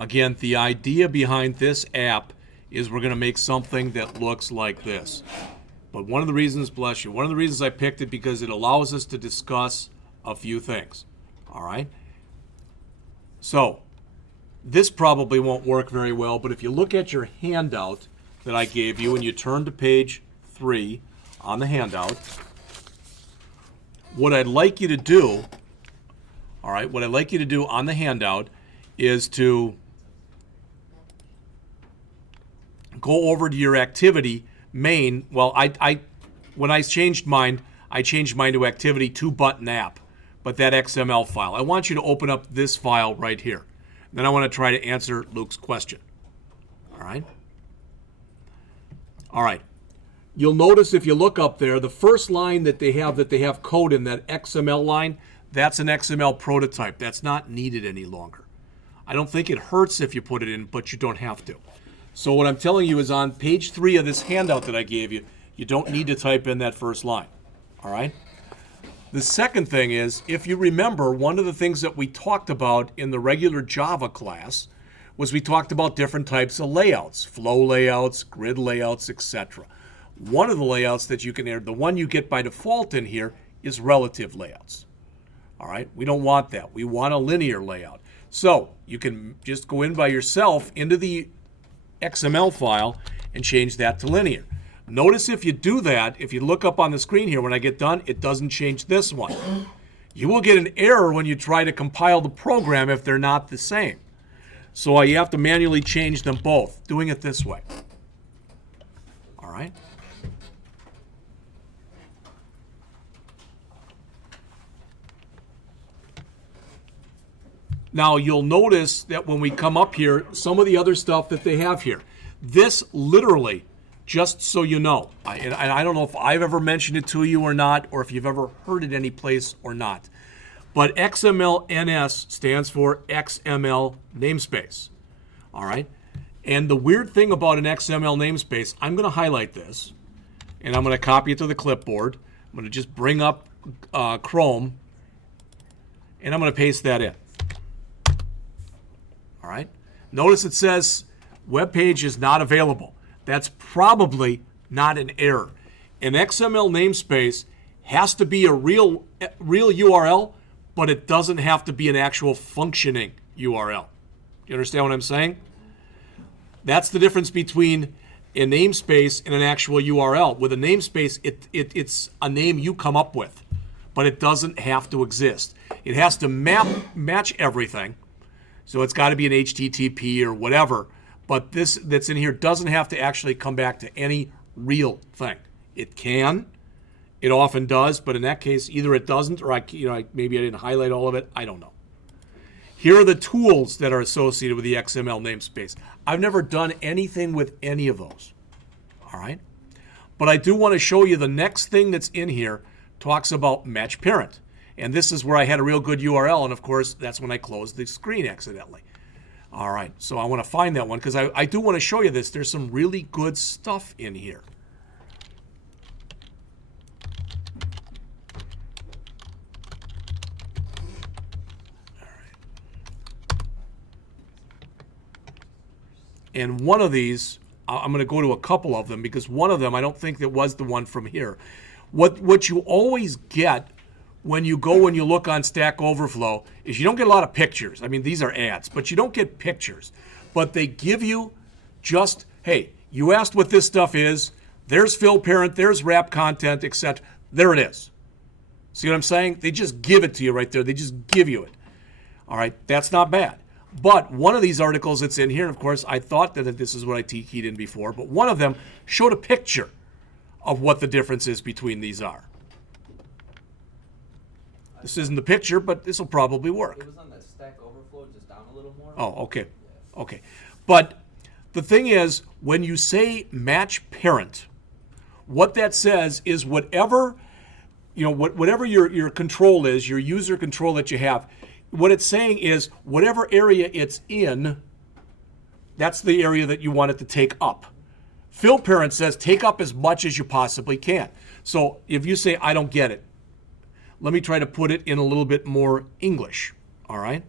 Again, the idea behind this app is we're going to make something that looks like this. But one of the reasons, bless you, one of the reasons I picked it because it allows us to discuss a few things. All right? So, this probably won't work very well, but if you look at your handout that I gave you and you turn to page 3 on the handout, what I'd like you to do, all right, what I'd like you to do on the handout is to go over to your activity main. Well, when I changed mine to activity 2 button app, but that XML file. I want you to open up this file right here. Then I want to try to answer Luke's question. All right? All right. You'll notice if you look up there, the first line that they have code in, that XML line, that's an XML prototype. That's not needed any longer. I don't think it hurts if you put it in, but you don't have to. So what I'm telling you is on page 3 of this handout that I gave you, you don't need to type in that first line. All right? The second thing is, if you remember, one of the things that we talked about in the regular Java class was we talked about different types of layouts, flow layouts, grid layouts, etc. One of the layouts that you can enter, the one you get by default in here, is relative layouts. All right? We don't want that. We want a linear layout. So you can just go in by yourself into the XML file and change that to linear. Notice if you do that, if you look up on the screen here when I get done, it doesn't change this one. You will get an error when you try to compile the program if they're not the same. So you have to manually change them both, doing it this way. All right? Now you'll notice that when we come up here, some of the other stuff that they have here. This literally, just so you know, and I don't know if I've ever mentioned it to you or not, or if you've ever heard it any place or not, but XML-NS stands for XML namespace. All right? And the weird thing about an XML namespace, I'm going to highlight this, and I'm going to copy it to the clipboard. I'm going to just bring up Chrome, and I'm going to paste that in. All right? Notice it says web page is not available. That's probably not an error. An XML namespace has to be a real URL, but it doesn't have to be an actual functioning URL. You understand what I'm saying? That's the difference between a namespace and an actual URL. With a namespace, it's a name you come up with, but it doesn't have to exist. It has to match everything. So it's got to be an HTTP or whatever, but this that's in here doesn't have to actually come back to any real thing. It can, it often does, but in that case, either it doesn't, or maybe I didn't highlight all of it. I don't know. Here are the tools that are associated with the XML namespace. I've never done anything with any of those. All right, but I do want to show you the next thing that's in here talks about match parent. And this is where I had a real good URL, and of course, that's when I closed the screen accidentally. All right, so I want to find that one because I do want to show you this. There's some really good stuff in here. All right. And one of these, I'm going to go to a couple of them because one of them, I don't think that was the one from here. What you always get when you go and you look on Stack Overflow is you don't get a lot of pictures. I mean, these are ads, but you don't get pictures. But they give you just, hey, you asked what this stuff is. There's fill parent, there's wrap content, etc. There it is. See what I'm saying? They just give it to you right there. They just give you it. All right, that's not bad. But one of these articles that's in here, and of course, I thought that this is what I keyed in before, but one of them showed a picture of what the differences between these are. This isn't the picture, but this will probably work. It was on the Stack Overflow, just down a little more. Oh, okay. Okay. But the thing is, when you say match parent, what that says is whatever, whatever your control is, your user control that you have, what it's saying is whatever area it's in, that's the area that you want it to take up. Fill parent says take up as much as you possibly can. So if you say, I don't get it, let me try to put it in a little bit more English, all right?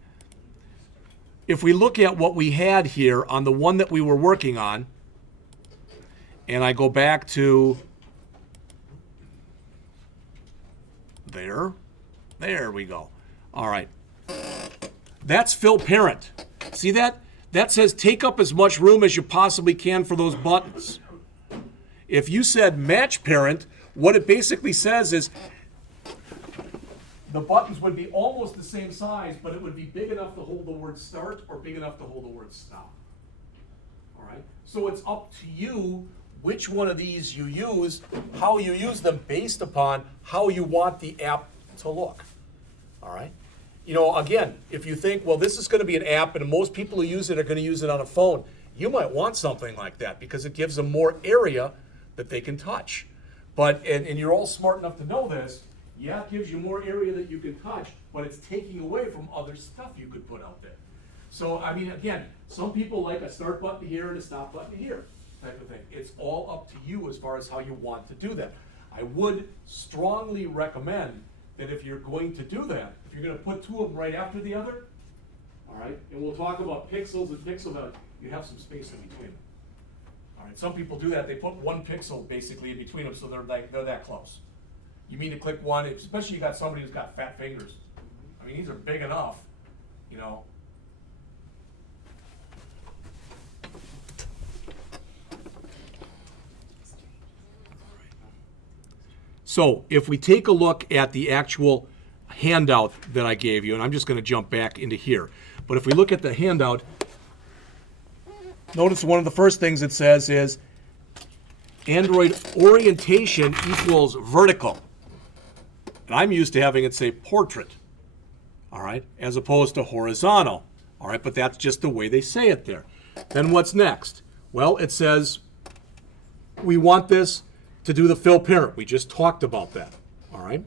if we look at what we had here on the one that we were working on, and I go back to there we go. All right. That's fill parent. See that? That says take up as much room as you possibly can for those buttons. If you said match parent, what it basically says is the buttons would be almost the same size, but it would be big enough to hold the word start or big enough to hold the word stop. All right? So it's up to you which one of these you use, how you use them based upon how you want the app to look. All right? You know, again, if you think, well, this is going to be an app and most people who use it are going to use it on a phone, you might want something like that because it gives them more area that they can touch. But, and you're all smart enough to know this, yeah, it gives you more area that you can touch, but it's taking away from other stuff you could put out there. So, I mean, again, some people like a start button here and a stop button here type of thing. It's all up to you as far as how you want to do that. I would strongly recommend that if you're going to do that, if you're going to put two of them right after the other, all right, and we'll talk about pixels and pixel value, you have some space in between them. All right, some people do that. They put one pixel basically in between them so they're that close. You mean to click one, especially you got somebody who's got fat fingers. I mean, these are big enough, you know. So if we take a look at the actual handout that I gave you, and I'm just going to jump back into here, but if we look at the handout, notice one of the first things it says is Android orientation equals vertical. And I'm used to having it say portrait, all right, as opposed to horizontal, all right, but that's just the way they say it there. Then what's next? Well, it says we want this to do the fill parent. We just talked about that, all right?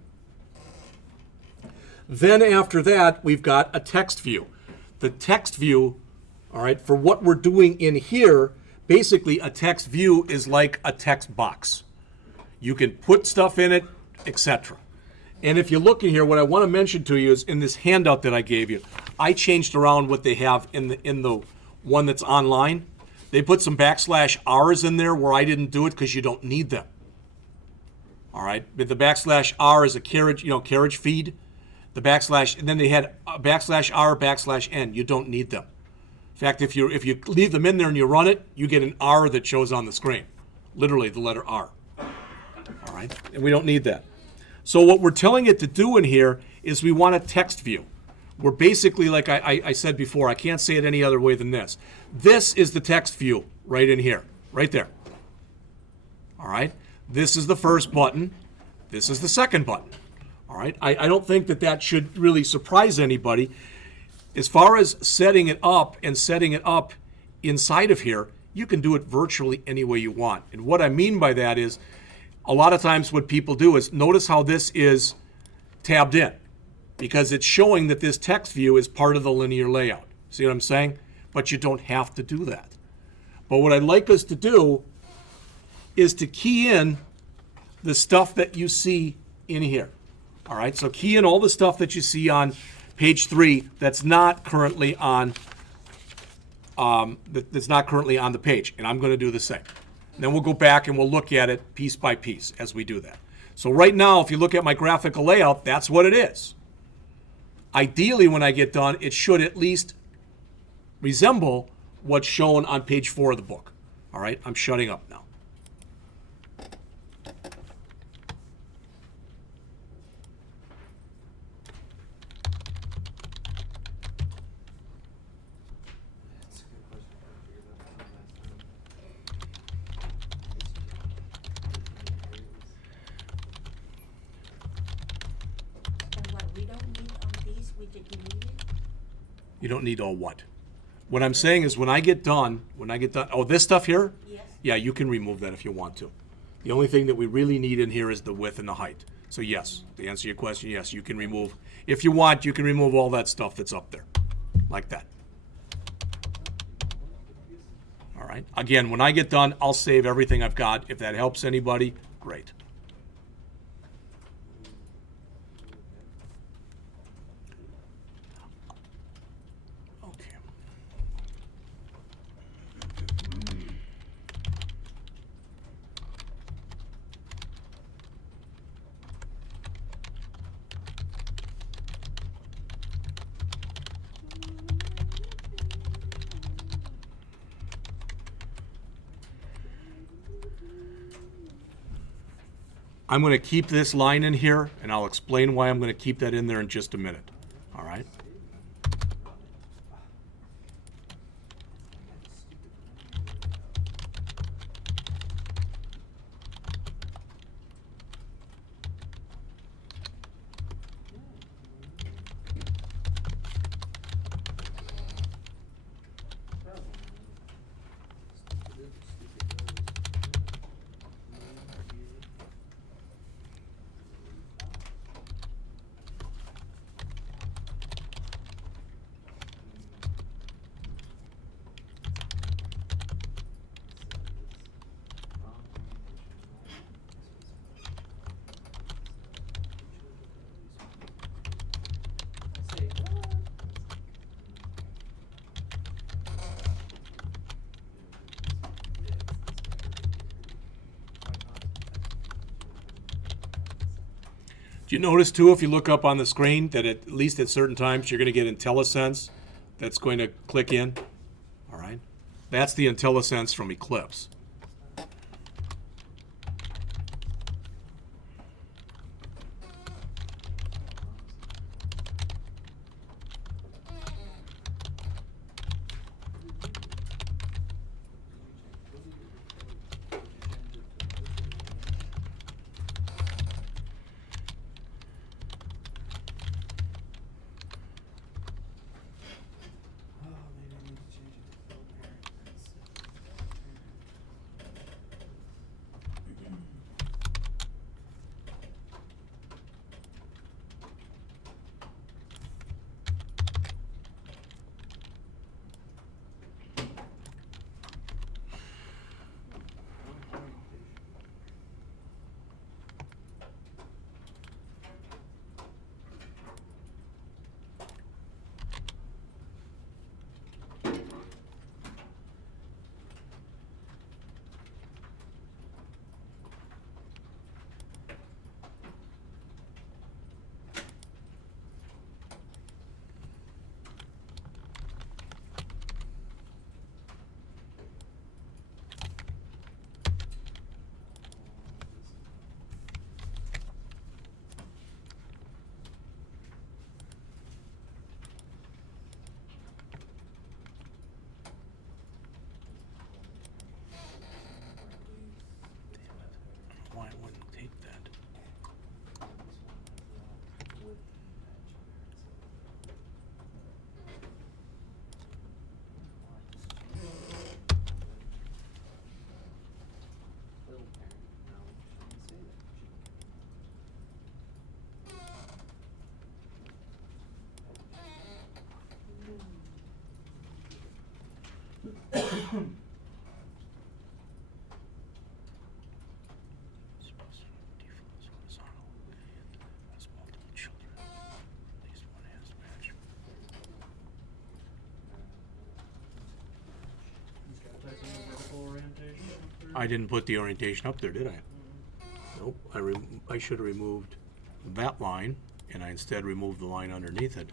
Then after that, we've got a text view. The text view, all right, for what we're doing in here, basically a text view is like a text box. You can put stuff in it, etc. And if you look in here, what I want to mention to you is in this handout that I gave you, I changed around what they have in the one that's online. They put some /R's in there where I didn't do it because you don't need them. All right, but the /R is a carriage feed. The /, and then they had /R, /N. You don't need them. In fact, if you leave them in there and you run it, you get an R that shows on the screen. Literally the letter R. All right, and we don't need that. So what we're telling it to do in here is we want a text view. We're basically, like I said before, I can't say it any other way than this. This is the text view right in here, right there. All right, this is the first button. This is the second button. All right, I don't think that should really surprise anybody. As far as setting it up inside of here, you can do it virtually any way you want. And what I mean by that is, a lot of times what people do is notice how this is tabbed in because it's showing that this text view is part of the linear layout. See what I'm saying? But you don't have to do that. But what I'd like us to do is to key in the stuff that you see in here. All right, so key in all the stuff that you see on page 3 that's not currently on the page, and I'm going to do the same. And then we'll go back and we'll look at it piece by piece as we do that. So right now, if you look at my graphical layout, that's what it is. Ideally, when I get done, it should at least resemble what's shown on page 4 of the book. All right, I'm shutting up now. You don't need all what? What I'm saying is when I get done, oh, this stuff here? Yes. Yeah, you can remove that if you want to. The only thing that we really need in here is the width and the height. So yes, to answer your question, yes, you can remove, if you want, you can remove all that stuff that's up there, like that. All right, again, when I get done, I'll save everything I've got. If that helps anybody, great. I'm going to keep this line in here, and I'll explain why I'm going to keep that in there in just a minute. All right? Do you notice too, if you look up on the screen, that at least at certain times you're going to get Intellisense that's going to click in? All right? That's the Intellisense from Eclipse. Why it wouldn't take that? I didn't put the orientation up there, did I? Nope. I should have removed that line, and I instead removed the line underneath it.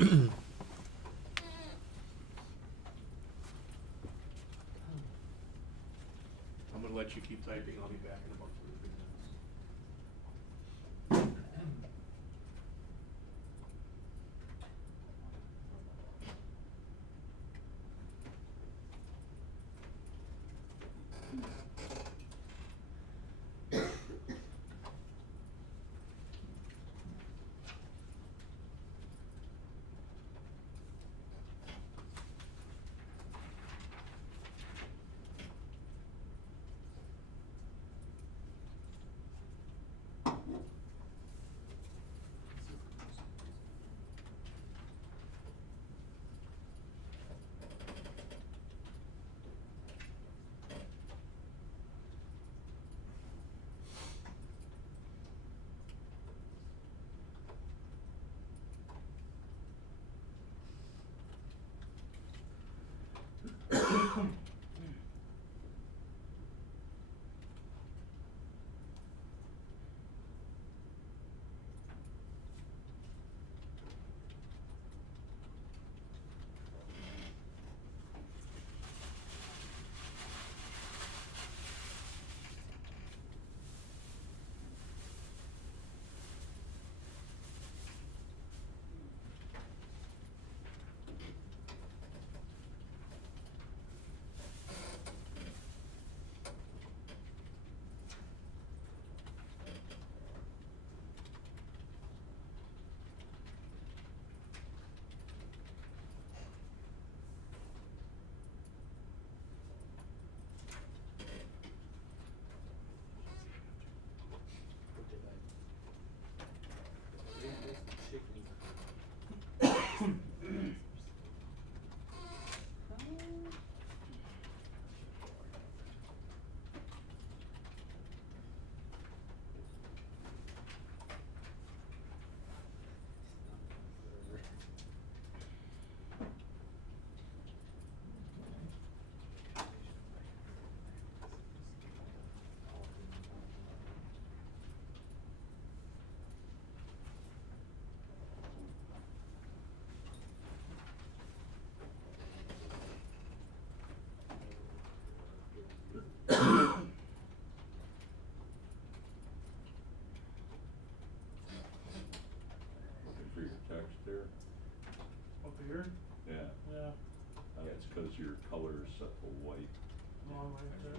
I'm going to let you keep typing. I'll be back in about 2 or 3 minutes.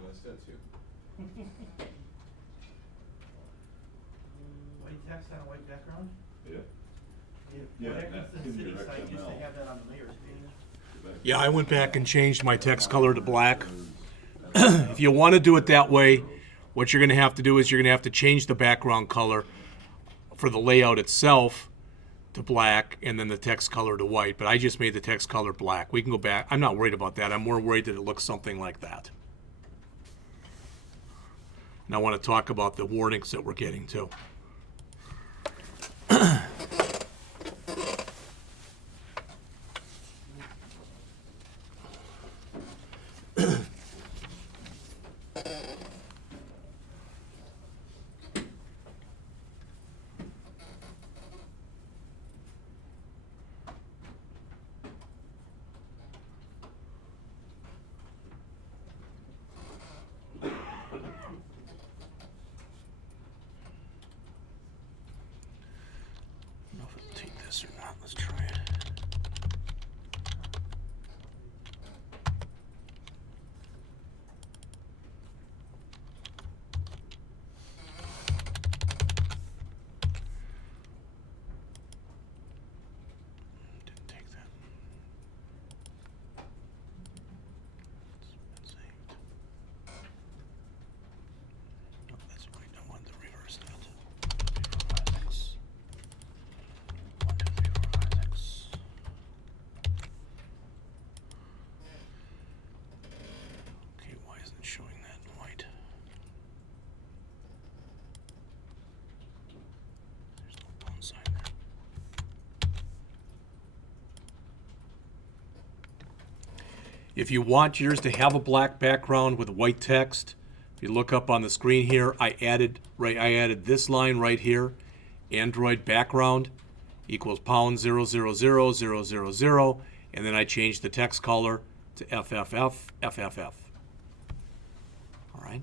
That's that too. White text on a white background? Yeah. What Yeah, happens that's to the in city your site used to XML. have that on the layers page. Yeah, I went back and changed my text color to black. If you want to do it that way, what you're going to have to do is you're going to have to change the background color for the layout itself to black and then the text color to white. But I just made the text color black. We can go back. I'm not worried about that. I'm more worried that it looks something like that. And I want to talk about the warnings that we're getting too. I don't know if it'll take this or not. Let's try it. Didn't take that. It's been saved. No, that's right. I wanted to reverse that. 1, 2, 3, 4, 5, 6. 1, 2, 3, 4, 5, 6. Okay, why isn't it showing that in white? There's a little pound sign there. If you want yours to have a black background with white text, if you look up on the screen here, I added this line right here, Android background equals #000,000, and then I changed the text color to FFF. All right.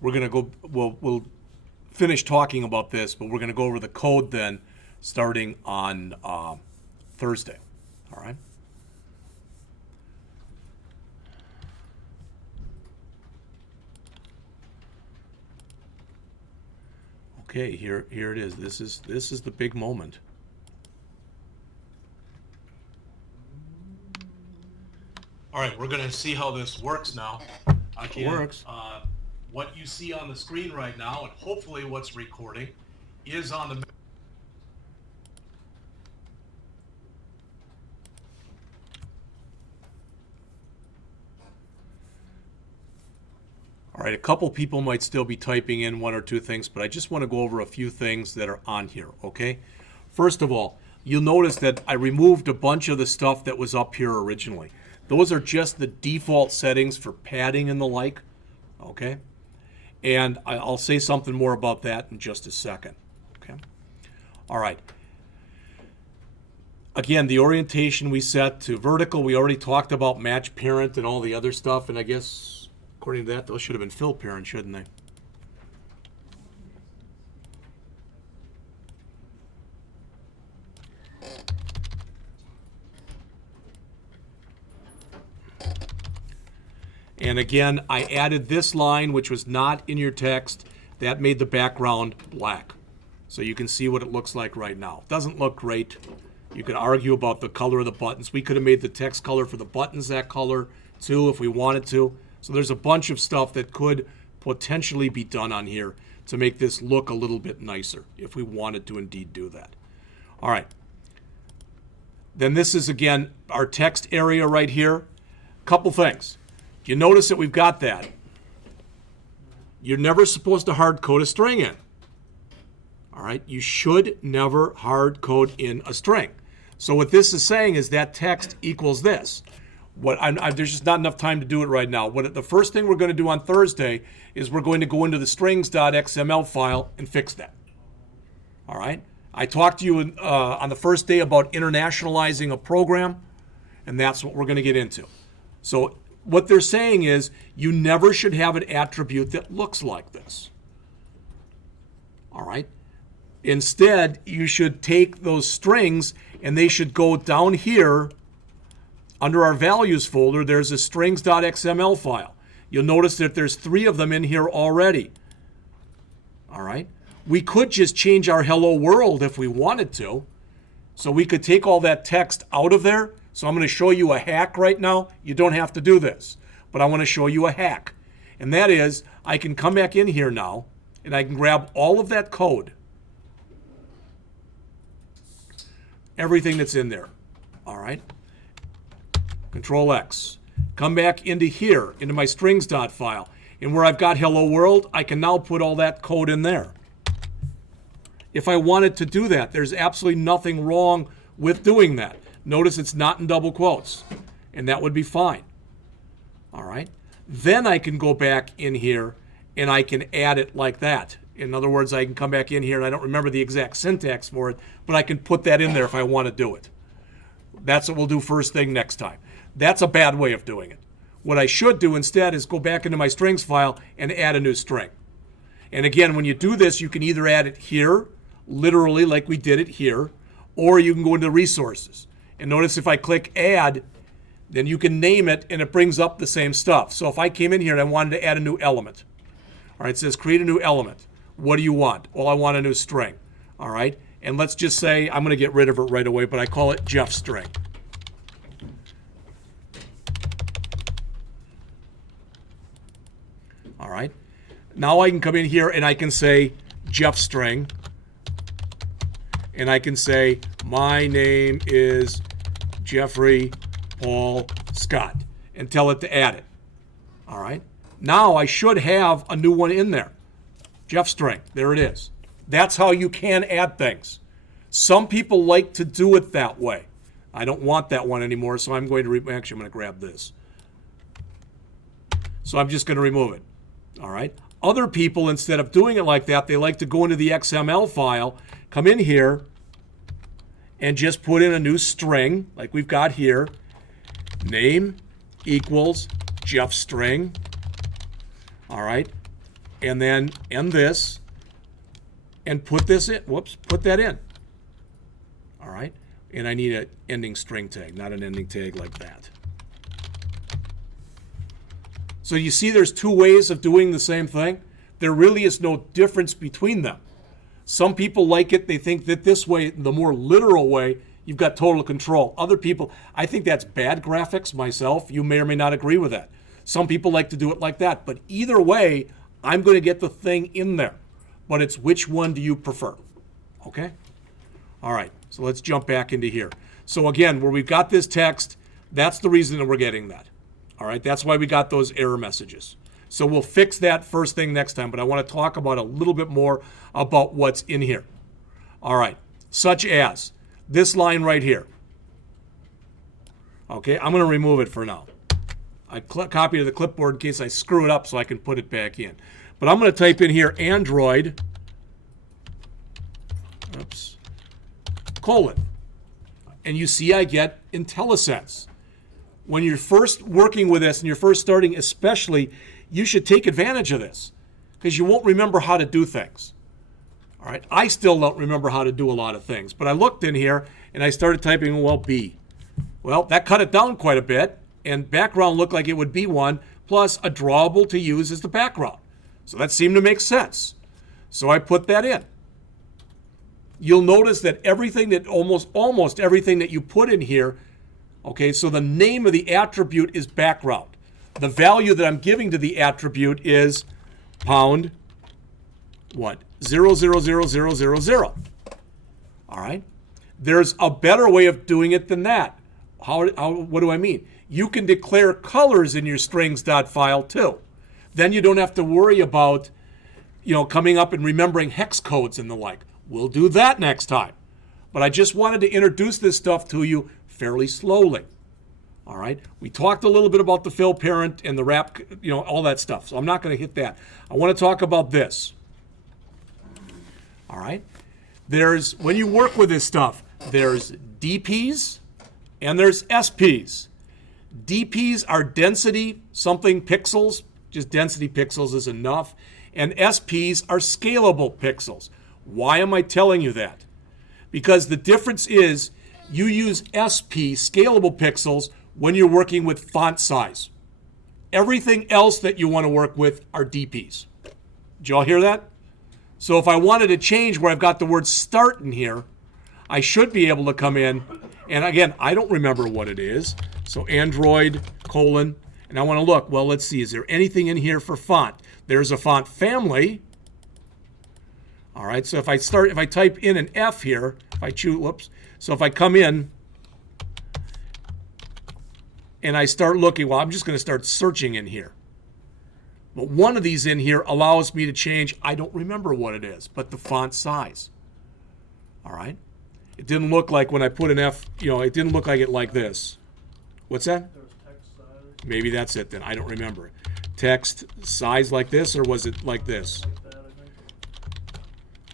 We're gonna go. We'll finish talking about this, but we're gonna go over the code then, starting on Thursday. All right. Okay, here it is. This is the big moment. All right, we're gonna see how this works now. Again, works. What you see on the screen right now, and hopefully what's recording, is on the. All right, a couple people might still be typing in one or two things, but I just want to go over a few things that are on here, okay? First of all, you'll notice that I removed a bunch of the stuff that was up here originally. Those are just the default settings for padding and the like, okay? And I'll say something more about that in just a second, okay? All right. Again, the orientation we set to vertical, we already talked about match parent and all the other stuff, and I guess, according to that, those should have been fill parent, shouldn't they? And again, I added this line, which was not in your text. That made the background black. So you can see what it looks like right now. Doesn't look great. You could argue about the color of the buttons. We could have made the text color for the buttons that color too if we wanted to. So there's a bunch of stuff that could potentially be done on here to make this look a little bit nicer if we wanted to indeed do that. All right. Then this is, again, our text area right here. Couple things. You notice that we've got that. You're never supposed to hard code a string in. All right, you should never hard code in a string. So what this is saying is that text equals this. There's just not enough time to do it right now. The first thing we're going to do on Thursday is we're going to go into the strings.xml file and fix that. All right. I talked to you on the first day about internationalizing a program, and that's what we're going to get into. So what they're saying is you never should have an attribute that looks like this. All right? Instead, you should take those strings and they should go down here under our values folder. There's a strings.xml file. You'll notice that there's 3 of them in here already. All right. We could just change our hello world if we wanted to. So we could take all that text out of there. So I'm going to show you a hack right now. You don't have to do this, but I want to show you a hack. And that is, I can come back in here now and I can grab all of that code. Everything that's in there. All right. Control X. Come back into here, into my strings.file. file. And where I've got hello world, I can now put all that code in there. If I wanted to do that, there's absolutely nothing wrong with doing that. Notice it's not in double quotes, and that would be fine. All right. Then I can go back in here and I can add it like that. In other words, I can come back in here and I don't remember the exact syntax for it, but I can put that in there if I want to do it. That's what we'll do first thing next time. That's a bad way of doing it. What I should do instead is go back into my strings file and add a new string. And again, when you do this, you can either add it here, literally like we did it here, or you can go into resources. And notice if I click add, then you can name it and it brings up the same stuff. So if I came in here and I wanted to add a new element, all right, it says create a new element. What do you want? Well, I want a new string. All right, and let's just say I'm going to get rid of it right away, but I call it Jeff string. All right, now I can come in here and I can say Jeff string, and I can say my name is Jeffrey Paul Scott, and tell it to add it. All right, now I should have a new one in there. Jeff string, there it is. That's how you can add things. Some people like to do it that way. I don't want that one anymore, so I'm going to actually I'm going to grab this. So I'm just going to remove it. All right. Other people, instead of doing it like that, they like to go into the XML file, come in here, and just put in a new string like we've got here. Name equals Jeff string. All right. And then end this and put this in. Whoops, put that in. All right. And I need an ending string tag, not an ending tag like that. So you see there's 2 ways of doing the same thing. There really is no difference between them. Some people like it. They think that this way, the more literal way, you've got total control. Other people, I think that's bad graphics myself. You may or may not agree with that. Some people like to do it like that. But either way, I'm going to get the thing in there. But it's which one do you prefer? Okay? All right. So let's jump back into here. So again, where we've got this text, that's the reason that we're getting that. All right, that's why we got those error messages. So we'll fix that first thing next time, but I want to talk about a little bit more about what's in here. All right, such as this line right here. Okay, I'm going to remove it for now. I copy to the clipboard in case I screw it up so I can put it back in. But I'm going to type in here Android, colon. And you see I get Intellisense. When you're first working with this and you're first starting especially, you should take advantage of this because you won't remember how to do things. All right, I still don't remember how to do a lot of things, but I looked in here and I started typing, well, B. Well, that cut it down quite a bit, and background looked like it would be one, plus a drawable to use as the background. So that seemed to make sense. So I put that in. You'll notice that everything that almost everything that you put in here, okay, so the name of the attribute is background. The value that I'm giving to the attribute is pound, what? 0000000. All right? There's a better way of doing it than that. What do I mean? You can declare colors in your strings.file too. Then you don't have to worry about, coming up and remembering hex codes and the like. We'll do that next time. But I just wanted to introduce this stuff to you fairly slowly. All right. We talked a little bit about the fill parent and the wrap, all that stuff. So I'm not going to hit that. I want to talk about this. All right. When you work with this stuff, there's DPs and there's SPs. DPs are density something pixels. Just density pixels is enough. And SPs are scalable pixels. Why am I telling you that? Because the difference is you use SP, scalable pixels, when you're working with font size. Everything else that you want to work with are DPs. Did y'all hear that? So if I wanted to change where I've got the word start in here, I should be able to come in, and again, I don't remember what it is. So Android, colon, and I want to look. Well, let's see. Is there anything in here for font? There's a font family. All right, so if I type in an F here, if I choose, whoops. So if I come in and I start looking, well, I'm just going to start searching in here. But one of these in here allows me to change, I don't remember what it is, but the font size. All right. It didn't look like when I put an F, it didn't look like it like this. What's that? There was text size Maybe that's it then. I don't remember. Text size like this, or was it like this? like that, I think.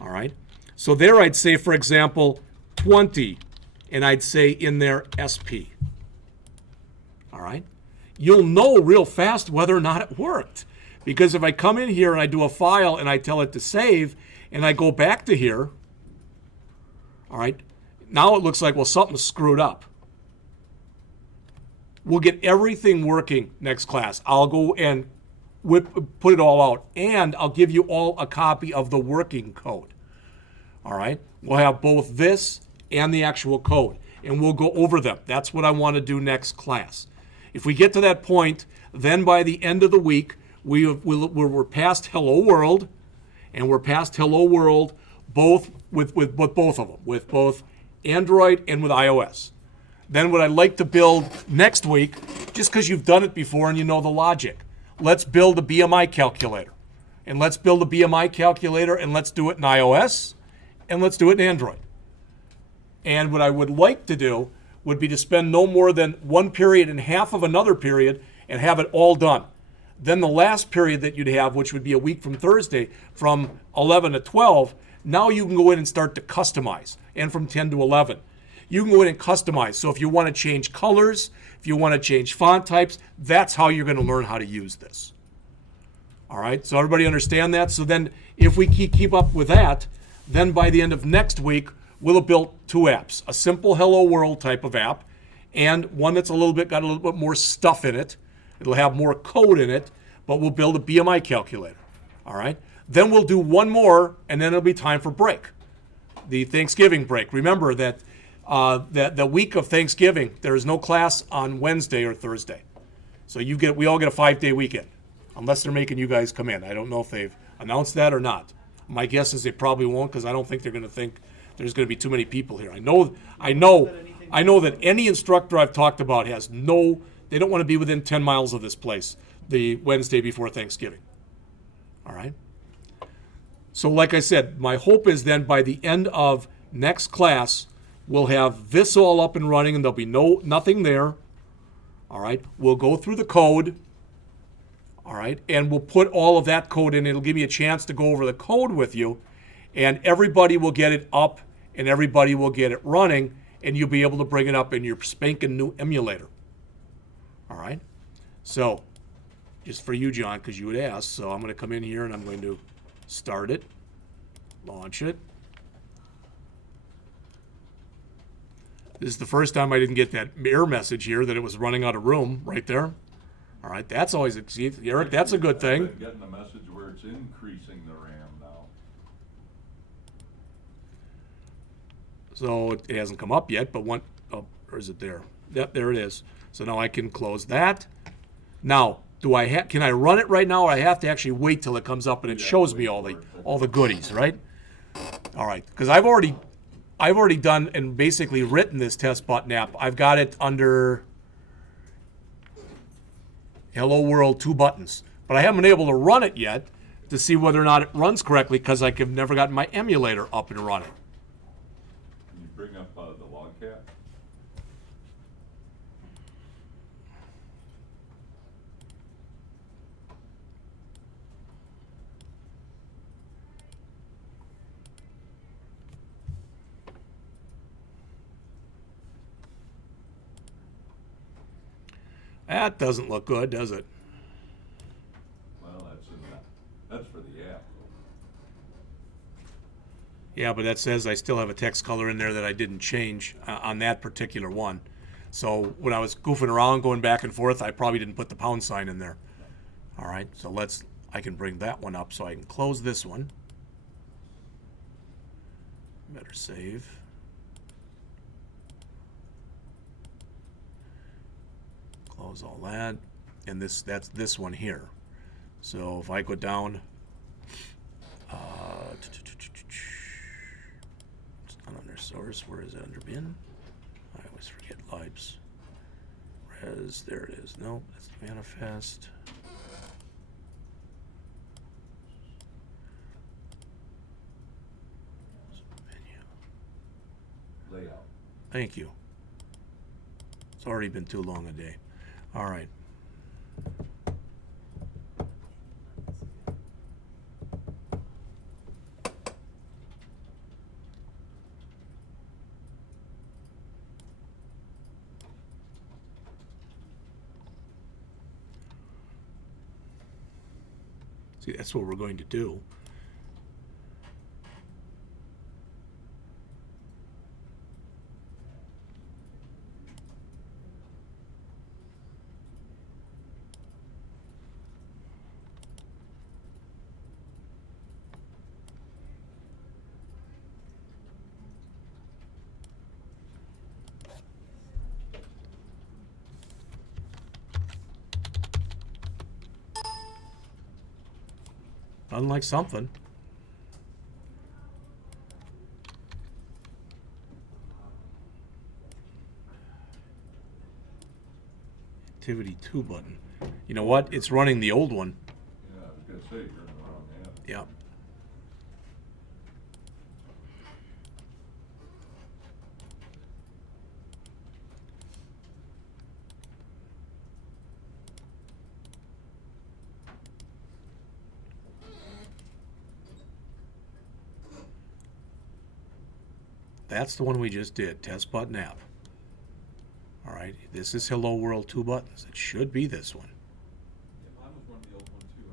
All right. So there I'd say, for example, 20, and I'd say in there SP. All right. You'll know real fast whether or not it worked. Because if I come in here and I do a file and I tell it to save, and I go back to here, all right, now it looks like, well, something's screwed up. We'll get everything working next class. I'll go and put it all out, and I'll give you all a copy of the working code. All right, we'll have both this and the actual code, and we'll go over them. That's what I want to do next class. If we get to that point, then by the end of the week, we're past Hello World, and we're past Hello World both with both of them, with both Android and with iOS. Then what I'd like to build next week, just because you've done it before and you know the logic, let's build a BMI calculator. And let's build a BMI calculator, and let's do it in iOS, and let's do it in Android. And what I would like to do would be to spend no more than one period and half of another period and have it all done. Then the last period that you'd have, which would be a week from Thursday, from 11 to 12, now you can go in and start to customize, and from 10 to 11. You can go in and customize. So if you want to change colors, if you want to change font types, that's how you're going to learn how to use this. All right, so everybody understand that? So then if we keep up with that, then by the end of next week, we'll have built two apps, a simple Hello World type of app, and one that's got a little bit more stuff in it. It'll have more code in it, but we'll build a BMI calculator. All right, then we'll do one more, and then it'll be time for break, the Thanksgiving break. Remember that the week of Thanksgiving, there is no class on Wednesday or Thursday. So we all get a 5-day weekend, unless they're making you guys come in. I don't know if they've announced that or not. My guess is they probably won't, because I don't think they're going to think there's going to be too many people here. I know that any instructor I've talked about they don't want to be within 10 miles of this place the Wednesday before Thanksgiving. All right? So like I said, my hope is then by the end of next class, we'll have this all up and running, and there'll be nothing there. All right? We'll go through the code. All right? And we'll put all of that code in. It'll give me a chance to go over the code with you, and everybody will get it up, and everybody will get it running, and you'll be able to bring it up in your spanking new emulator. All right? So, just for you, John, because you would ask, so I'm going to come in here and I'm going to start it, launch it. This is the first time I didn't get that error message here that it was running out of room right there. All right, that's always, Eric, that's a good thing. I've been getting a message where it's increasing the RAM now. So it hasn't come up yet, but or is it there? Yep, there it is. So now I can close that. Now, can I run it right now, or I have to actually wait till it comes up and it shows me all the goodies, right? All right, because I've already done and basically written this test button app. I've got it under Hello World 2 buttons, but I haven't been able to run it yet to see whether or not it runs correctly, because I've never gotten my emulator up and running. Can you bring up the logcat? That doesn't look good, does it? Well, that's for the app. Yeah, but that says I still have a text color in there that I didn't change on that particular one. So when I was goofing around, going back and forth, I probably didn't put the pound sign in there. All right, so I can bring that one up so I can close this one. Better save. Close all that. And that's this one here. So if I go down, it's not under source. Where is it? Under bin? I always forget libs. Res, there it is. Nope, that's the manifest. Menu. Layout. Thank you. It's already been too long a day. All right. See, that's what we're going to do. Unlike something. Activity 2 button. You know what? It's running the old one. Yeah, I was gonna say, you're in the wrong app. Yep. That's the one we just did, test button app. All right, this is Hello World 2 buttons. It should be this one. Yeah, mine was one of the old one too.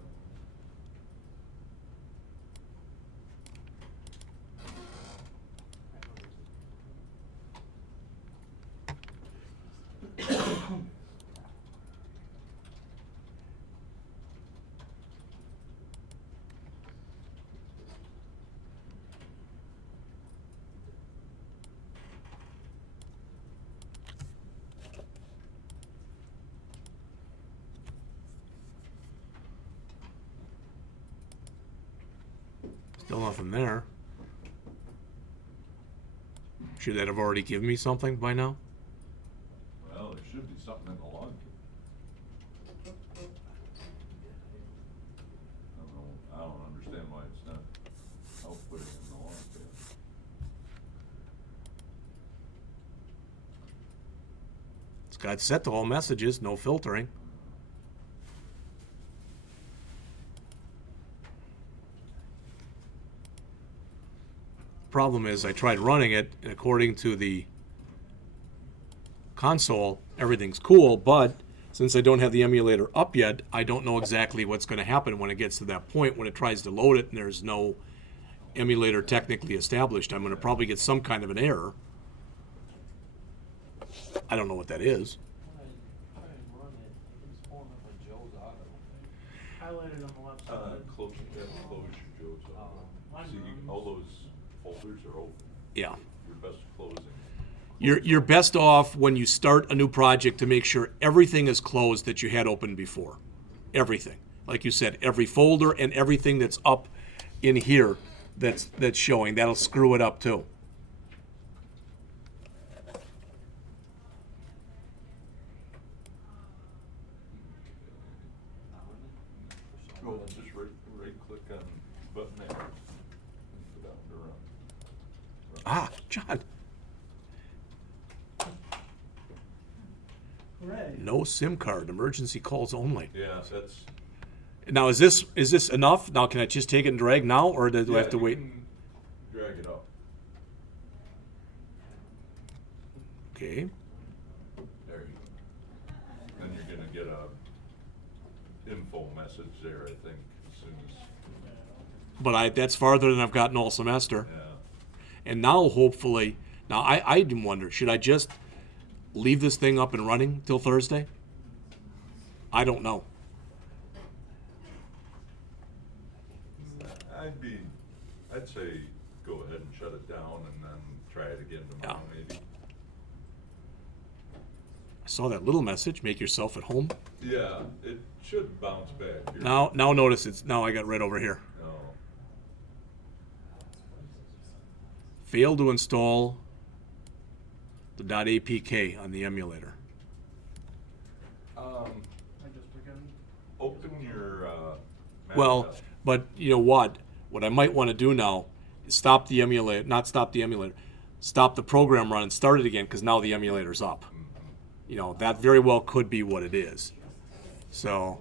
Still nothing there. Should that have already given me something by now? Well, there should be something in the log. I don't understand why it's not outputting in the log. It's got set to all messages, no filtering. Problem is I tried running it, and according to the console, everything's cool, but since I don't have the emulator up yet, I don't know exactly what's going to happen when it gets to that point when it tries to load it and there's no emulator technically established. I'm going to probably get some kind of an error. I don't know what that is. When I run it, it's pulling up with Joe's Auto. Highlighted on the left side. Close your Joe's. Mine See, runs. all those folders are open. Yeah. You're best closing. You're best off when you start a new project to make sure everything is closed that you had open before. Everything. Like you said, every folder and everything that's up in here that's showing. That'll screw it up too. Oh, just right click on button there. Go down to run. Ah, John. Hooray. No SIM card. Emergency calls only. Yeah, that's. Now is this enough? Now can I just take it and drag now, or do I have to you wait? can drag it up. Okay. There you go. Then you're gonna get a info message there, I think, as soon as, But that's farther than I've gotten all semester. yeah. And now hopefully, now I even wonder, should I just leave this thing up and running till Thursday? I don't know. I'd say go ahead and shut it down and then try it again tomorrow maybe. I saw that little message, make yourself at home. Yeah, it should bounce back here. Now notice now I got red over here. No. Failed to install the .apk on the emulator. I just began. Open your, Well, Mac. but you know what? What I might want to do now is stop the emulator, stop the program run and start it again, because now the emulator's up. You know, that very well could be what it is. So,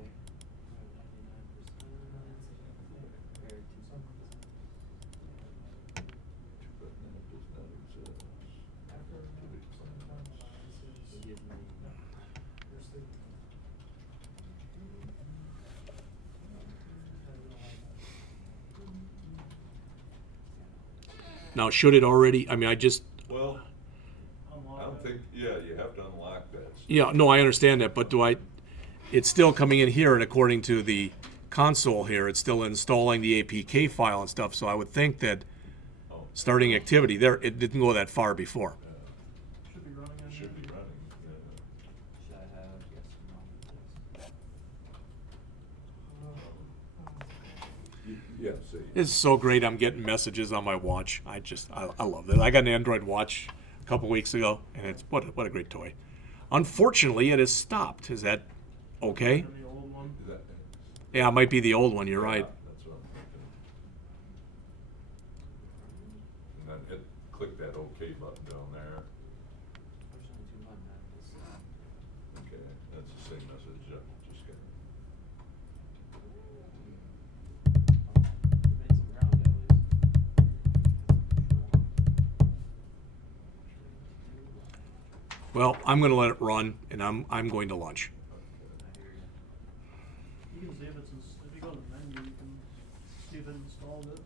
now should it already, I mean, Well, Unlock I don't it. think, yeah, you have to unlock that. yeah, no, I understand that, but it's still coming in here, and according to the console here, it's still installing the APK file and stuff, so I would think that Oh, starting activity there, it didn't go that far before. Should be running in should be there. running, Should I have, yes, no, yeah. Yeah, see. It's so great. I'm getting messages on my watch. I love it. I got an Android watch a couple weeks ago, and it's what a great toy. Unfortunately, it has stopped. Is that okay? And the old one. Is that- Yeah, it might be the old one. You're right. Yeah, that's what I'm thinking. And then click that OK button down there. there's only two buttons on this. Okay, that's the same message, just got. Made some ground at least. Well, I'm going to let it run, and I'm going to lunch. I hear you. You can see if it's, if you go to the menu, you can see if it installed it.